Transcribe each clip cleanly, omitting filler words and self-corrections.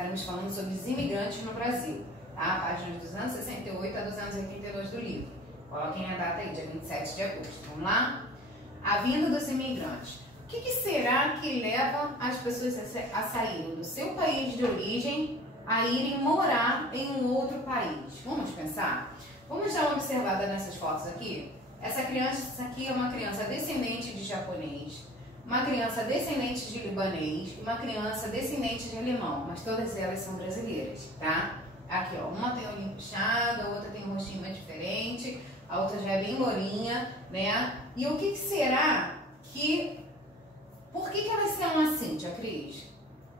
estaremos falando sobre os imigrantes no Brasil, tá? Páginas 268 a 282 do livro. Coloquem a data aí, dia 27 de agosto. Vamos lá? A vinda dos imigrantes. O que será que leva as pessoas a saírem do seu país de origem a irem morar em um outro país? Vamos pensar? Vamos dar uma observada nessas fotos aqui? Essa aqui é uma criança descendente de japonês, uma criança descendente de libanês e uma criança descendente de alemão, mas todas elas são brasileiras, tá? Aqui, ó, uma tem o olhinho puxado, a outra tem um rostinho mais diferente, a outra já é bem lourinha, né? E o que será que... Por que elas são assim, tia Cris?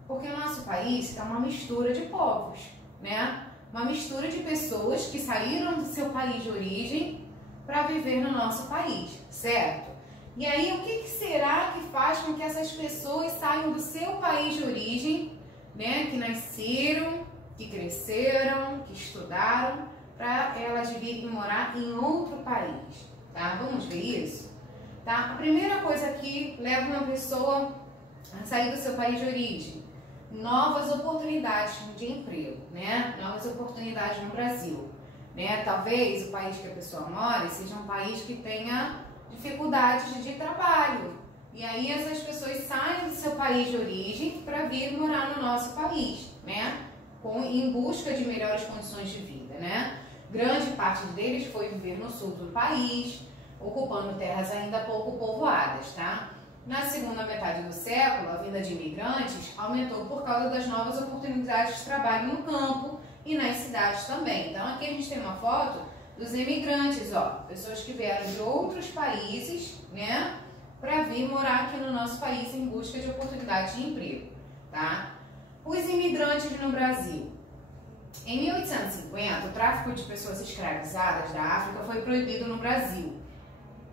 Porque o nosso país é uma mistura de povos, né? Uma mistura de pessoas que saíram do seu país de origem para viver no nosso país, certo? E aí, o que será que faz com que essas pessoas saiam do seu país de origem, né? Que nasceram, que cresceram, que estudaram, para elas virem morar em outro país, tá? Vamos ver isso? Tá? A primeira coisa que leva uma pessoa a sair do seu país de origem: novas oportunidades de emprego, né? Novas oportunidades no Brasil, né? Talvez o país que a pessoa mora seja um país que tenha dificuldades de trabalho. E aí essas pessoas saem do seu país de origem para vir morar no nosso país, né? Em busca de melhores condições de vida, né? Grande parte deles foi viver no sul do país, ocupando terras ainda pouco povoadas, tá? Na segunda metade do século, a vinda de imigrantes aumentou por causa das novas oportunidades de trabalho no campo e nas cidades também. Então aqui a gente tem uma foto dos imigrantes, ó, pessoas que vieram de outros países, né, para vir morar aqui no nosso país em busca de oportunidades de emprego, tá? Os imigrantes no Brasil. Em 1850, o tráfico de pessoas escravizadas da África foi proibido no Brasil,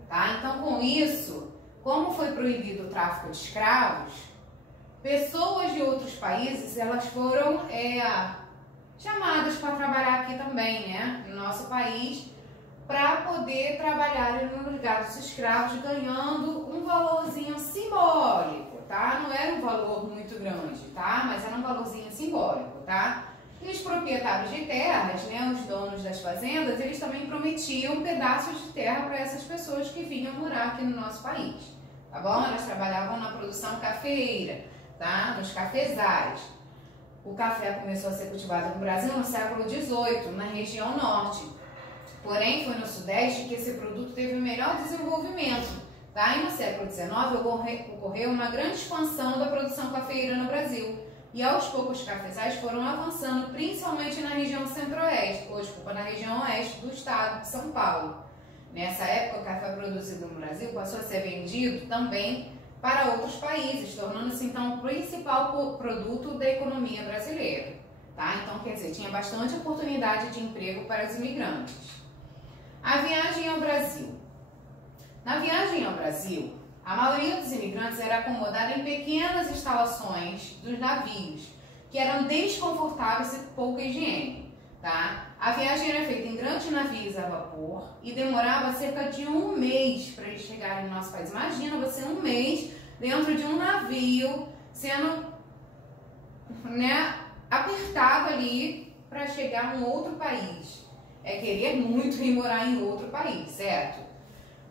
tá? Então, com isso, como foi proibido o tráfico de escravos, pessoas de outros países, elas foram chamadas para trabalhar aqui também, né, no nosso país, para poder trabalhar no lugar dos escravos, ganhando um valorzinho simbólico, tá? Não era um valor muito grande, tá? Mas era um valorzinho simbólico, tá? E os proprietários de terras, né, os donos das fazendas, eles também prometiam pedaços de terra para essas pessoas que vinham morar aqui no nosso país, tá bom? Elas trabalhavam na produção cafeeira, tá? Nos cafezais. O café começou a ser cultivado no Brasil no século XVIII, na região norte. Porém, foi no sudeste que esse produto teve o melhor desenvolvimento, tá? E no século XIX ocorreu uma grande expansão da produção cafeeira no Brasil. E aos poucos os cafezais foram avançando, principalmente na região centro-oeste, na região oeste do estado de São Paulo. Nessa época, o café produzido no Brasil passou a ser vendido também para outros países, tornando-se então o principal produto da economia brasileira, tá? Então, quer dizer, tinha bastante oportunidade de emprego para os imigrantes. A viagem ao Brasil. Na viagem ao Brasil, a maioria dos imigrantes era acomodada em pequenas instalações dos navios, que eram desconfortáveis e pouca higiene, tá? A viagem era feita em grandes navios a vapor e demorava cerca de um mês para eles chegarem no nosso país. Imagina você um mês dentro de um navio, sendo, né, apertado ali para chegar em outro país. É querer muito ir morar em outro país, certo?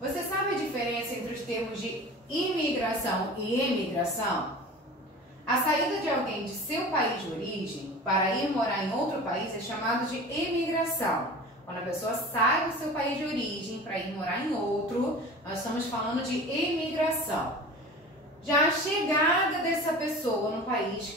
Você sabe a diferença entre os termos de imigração e emigração? A saída de alguém de seu país de origem para ir morar em outro país é chamado de emigração. Quando a pessoa sai do seu país de origem para ir morar em outro, nós estamos falando de imigração. Já a chegada dessa pessoa no país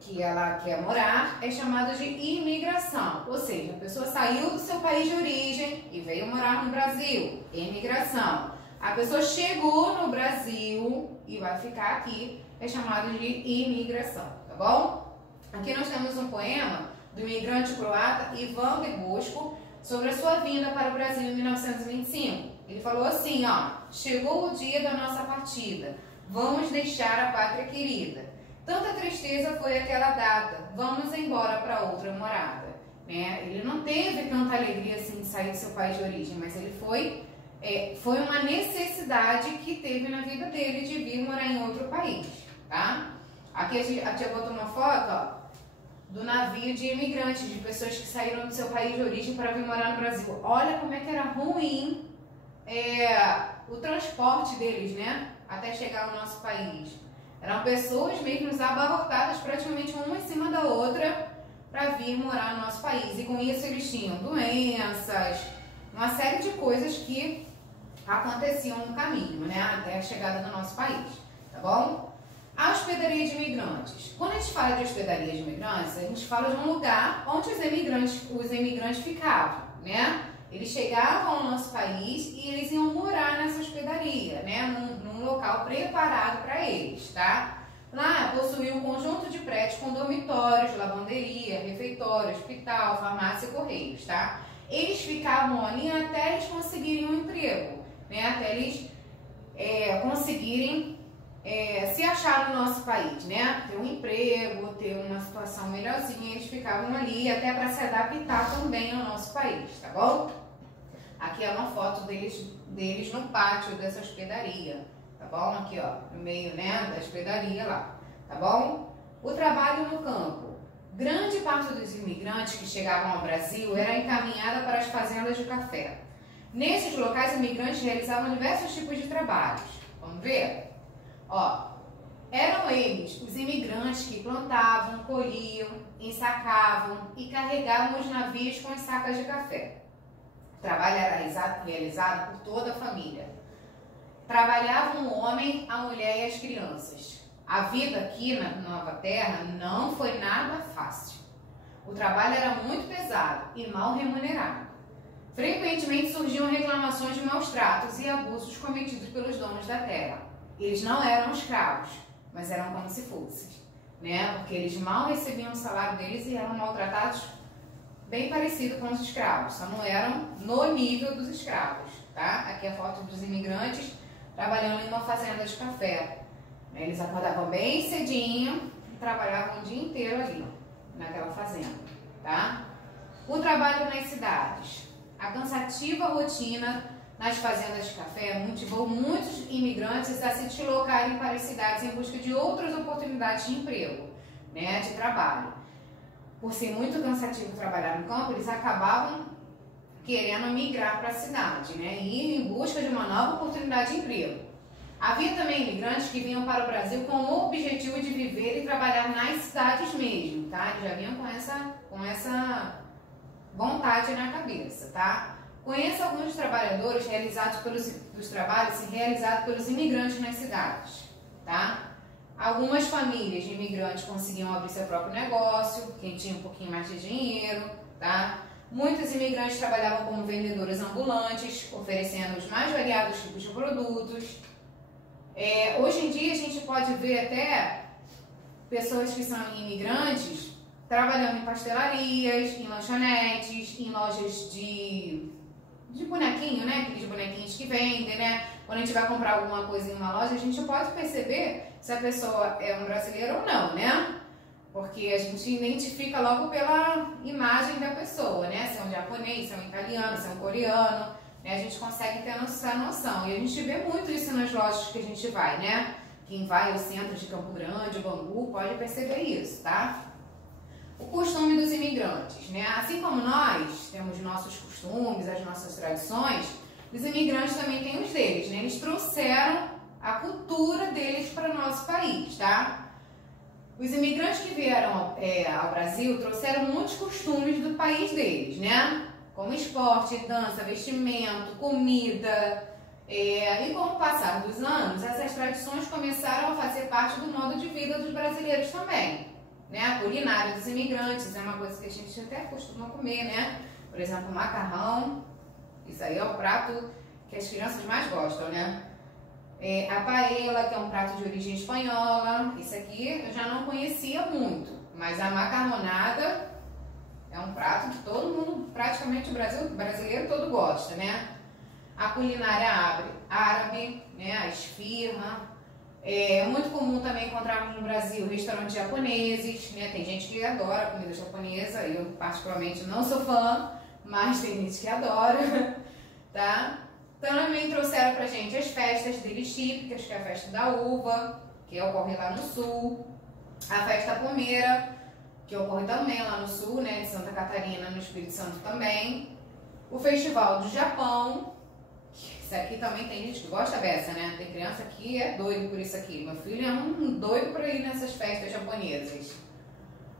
que ela quer morar é chamada de imigração. Ou seja, a pessoa saiu do seu país de origem e veio morar no Brasil. Imigração. A pessoa chegou no Brasil e vai ficar aqui, é chamado de imigração, tá bom? Aqui nós temos um poema do imigrante croata Ivan de Bosco sobre a sua vinda para o Brasil em 1925. Ele falou assim, ó: chegou o dia da nossa partida, vamos deixar a pátria querida. Tanta tristeza foi aquela data, vamos embora para outra morada. Né? Ele não teve tanta alegria assim de sair do seu país de origem, mas ele foi uma necessidade que teve na vida dele de vir morar em outro país, tá? Aqui a tia botou uma foto, ó, do navio de imigrantes, de pessoas que saíram do seu país de origem para vir morar no Brasil. Olha como é que era ruim o transporte deles, né? Até chegar ao nosso país. Eram pessoas mesmo abarrotadas praticamente uma em cima da outra para vir morar no nosso país. E com isso eles tinham doenças, uma série de coisas que aconteciam no caminho, né? Até a chegada do nosso país, tá bom? A hospedaria de imigrantes. Quando a gente fala de hospedaria de imigrantes, a gente fala de um lugar onde os imigrantes ficavam, né? Eles chegavam ao nosso país e eles iam morar nessa hospedaria, né? Num local preparado para eles, tá? Lá possuía um conjunto de prédios com dormitórios, lavanderia, refeitório, hospital, farmácia e correios, tá? Eles ficavam ali até eles conseguirem um emprego, né? Até eles conseguirem se achar no nosso país, né? Ter um emprego, ter uma situação melhorzinha, eles ficavam ali até para se adaptar também ao nosso país, tá bom? Aqui é uma foto deles no pátio dessa hospedaria, tá bom? Aqui, ó, no meio, né, da hospedaria lá, tá bom? O trabalho no campo. Grande parte dos imigrantes que chegavam ao Brasil era encaminhada para as fazendas de café. Nesses locais, os imigrantes realizavam diversos tipos de trabalhos. Vamos ver? Ó, eram eles, os imigrantes, que plantavam, colhiam, ensacavam e carregavam os navios com as sacas de café. O trabalho era realizado por toda a família. Trabalhavam o homem, a mulher e as crianças. A vida aqui na Nova Terra não foi nada fácil. O trabalho era muito pesado e mal remunerado. Frequentemente surgiam reclamações de maus tratos e abusos cometidos pelos donos da terra. Eles não eram escravos, mas eram como se fossem, né? Porque eles mal recebiam o salário deles e eram maltratados bem parecido com os escravos, só não eram no nível dos escravos, tá? Aqui é a foto dos imigrantes trabalhando em uma fazenda de café. Eles acordavam bem cedinho e trabalhavam o dia inteiro ali, naquela fazenda, tá? O trabalho nas cidades. A cansativa rotina nas fazendas de café motivou muitos imigrantes a se deslocarem para as cidades em busca de outras oportunidades de emprego, né, de trabalho. Por ser muito cansativo trabalhar no campo, eles acabavam querendo migrar para a cidade, né, e ir em busca de uma nova oportunidade de emprego. Havia também imigrantes que vinham para o Brasil com o objetivo de viver e trabalhar nas cidades mesmo, tá? Eles já vinham com essa vontade na cabeça, tá? Conheça alguns trabalhadores dos trabalhos realizados pelos imigrantes nas cidades, tá? Algumas famílias de imigrantes conseguiam abrir seu próprio negócio, quem tinha um pouquinho mais de dinheiro, tá? Muitos imigrantes trabalhavam como vendedores ambulantes, oferecendo os mais variados tipos de produtos. Hoje em dia a gente pode ver até pessoas que são imigrantes trabalhando em pastelarias, em lanchonetes, em lojas de bonequinho, né? Aqueles bonequinhos que vendem, né? Quando a gente vai comprar alguma coisa em uma loja, a gente pode perceber se a pessoa é um brasileiro ou não, né? Porque a gente identifica logo pela imagem da pessoa, né? Se é um japonês, se é um italiano, se é um coreano, né? A gente consegue ter essa noção. E a gente vê muito isso nas lojas que a gente vai, né? Quem vai ao centro de Campo Grande, Bangu, pode perceber isso, tá? O costume dos imigrantes, né? Assim como nós temos nossos costumes, as nossas tradições, os imigrantes também têm os deles, né? Eles trouxeram a cultura deles para o nosso país, tá? Os imigrantes que vieram ao Brasil trouxeram muitos costumes do país deles, né? Como esporte, dança, vestimento, comida. E com o passar dos anos, essas tradições começaram a fazer parte do modo de vida dos brasileiros também. Né? A culinária dos imigrantes é uma coisa que a gente até costuma comer, né? Por exemplo, macarrão, isso aí é o prato que as crianças mais gostam, né? A paella, que é um prato de origem espanhola, isso aqui eu já não conhecia muito, mas a macarronada é um prato que todo mundo, praticamente o brasileiro todo gosta, né? A culinária árabe, né? A esfirra. É muito comum também encontrarmos no Brasil restaurantes japoneses, né? Tem gente que adora comida japonesa, eu particularmente não sou fã, mas tem gente que adora, tá? Também trouxeram pra gente as festas deles típicas, que é a festa da uva, que ocorre lá no sul, a festa pomeira, que ocorre também lá no sul, né, de Santa Catarina, no Espírito Santo também. O Festival do Japão, isso aqui também tem gente que gosta dessa, né? Tem criança que é doido por isso aqui. Meu filho é um doido para ir nessas festas japonesas,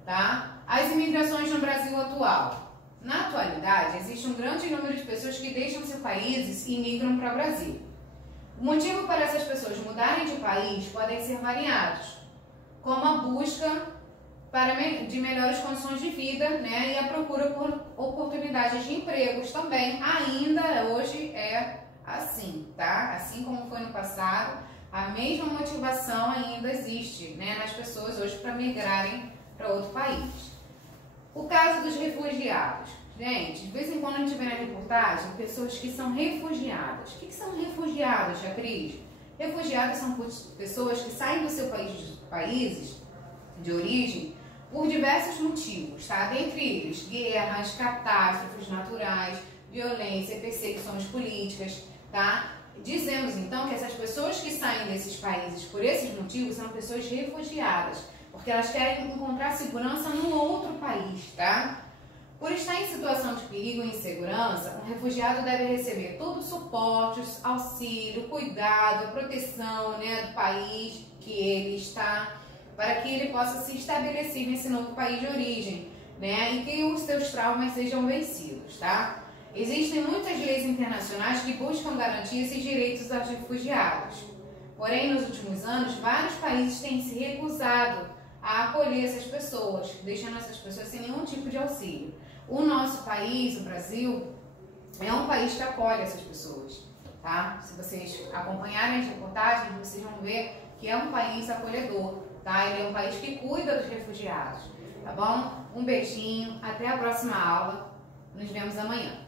tá? As imigrações no Brasil atual. Na atualidade, existe um grande número de pessoas que deixam seus países e migram para o Brasil. O motivo para essas pessoas mudarem de país podem ser variados, como a busca de melhores condições de vida, né, e a procura por oportunidades de empregos também. Ainda hoje é assim, tá? Assim como foi no passado, a mesma motivação ainda existe, né, nas pessoas hoje para migrarem para outro país. O caso dos refugiados. Gente, de vez em quando a gente vê na reportagem pessoas que são refugiadas. O que são refugiados, Cris? Refugiados são pessoas que saem do seu países de origem por diversos motivos, tá? Dentre eles, guerras, catástrofes naturais, violência, perseguições políticas, tá? Dizemos então que essas pessoas que saem desses países por esses motivos são pessoas refugiadas, porque elas querem encontrar segurança no outro país, tá? Por estar em situação de perigo e insegurança, um refugiado deve receber todo o suporte, auxílio, cuidado, a proteção, né, do país que ele está, para que ele possa se estabelecer nesse novo país de origem, né, e que os seus traumas sejam vencidos, tá? Existem muitas leis internacionais que buscam garantir esses direitos aos refugiados. Porém, nos últimos anos, vários países têm se recusado a acolher essas pessoas, deixando essas pessoas sem nenhum tipo de auxílio. O nosso país, o Brasil, é um país que acolhe essas pessoas, tá? Se vocês acompanharem as reportagens, vocês vão ver que é um país acolhedor, tá? Ele é um país que cuida dos refugiados, tá bom? Um beijinho, até a próxima aula, nos vemos amanhã.